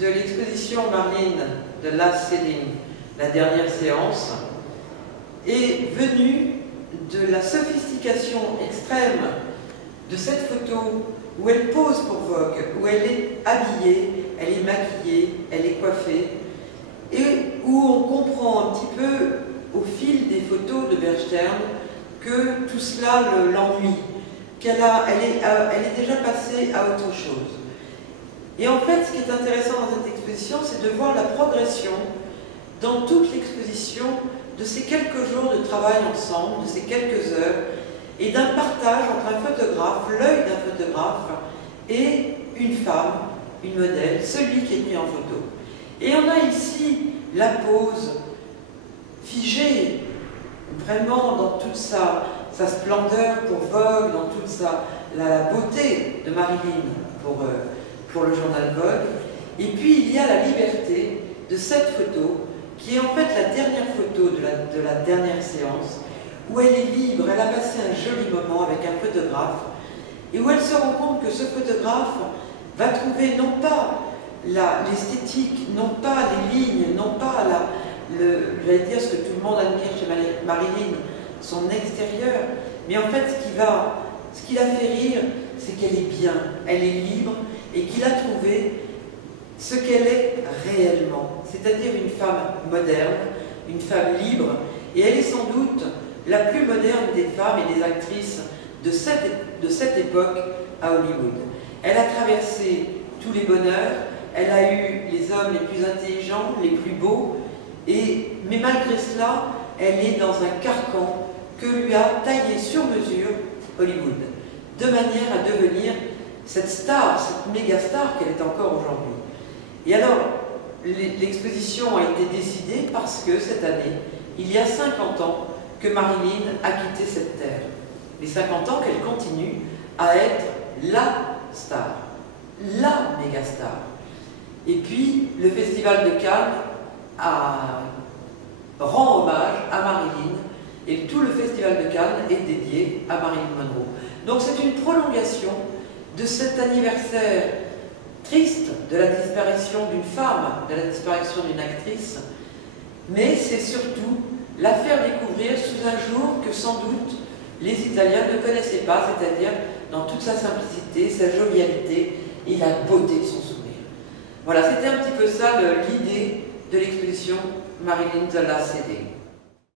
de l'exposition Marilyn de Last Sitting, la dernière séance, est venue de la sophistication extrême de cette photo où elle pose pour Vogue, où elle est habillée, elle est maquillée, elle est coiffée, et où on comprend un petit peu au fil des photos de Bernstein que tout cela l'ennuie, elle est déjà passée à autre chose. Et en fait, ce qui est intéressant dans cette exposition, c'est de voir la progression dans toute l'exposition de ces quelques jours de travail ensemble, de ces quelques heures, et d'un partage entre un photographe, l'œil d'un photographe, et une femme, une modèle, celui qui est pris en photo. Et on a ici la pose figée, vraiment dans toute sa splendeur pour Vogue, dans toute la beauté de Marilyn pour le journal Vogue. Et puis il y a la liberté de cette photo, qui est en fait la dernière photo de la dernière séance, où elle est libre, elle a passé un joli moment avec un photographe, et où elle se rend compte que ce photographe va trouver non pas l'esthétique, non pas les lignes, non pas j'allais dire ce que tout le monde admire chez Marilyn, son extérieur, mais en fait ce qui la fait rire, c'est qu'elle est bien, elle est libre, et qu'il a trouvé ce qu'elle est réellement, c'est-à-dire une femme moderne, une femme libre, et elle est sans doute la plus moderne des femmes et des actrices de cette époque à Hollywood. Elle a traversé tous les bonheurs, elle a eu les hommes les plus intelligents, les plus beaux, mais malgré cela, elle est dans un carcan que lui a taillé sur mesure Hollywood, de manière à devenir cette star, cette méga star qu'elle est encore aujourd'hui. Et alors, l'exposition a été décidée parce que cette année, il y a 50 ans que Marilyn a quitté cette terre. Les 50 ans qu'elle continue à être la star, la méga star. Et puis, le Festival de Cannes rend hommage à Marilyn, et tout le Festival de Cannes est dédié à Marilyn Monroe. Donc c'est une prolongation de cet anniversaire triste de la disparition d'une femme, de la disparition d'une actrice, mais c'est surtout la faire découvrir sous un jour que sans doute les Italiens ne connaissaient pas, c'est-à-dire dans toute sa simplicité, sa jovialité et la beauté de son sourire. Voilà, c'était un petit peu ça l'idée de l'exposition Marilyn the Last Sitting.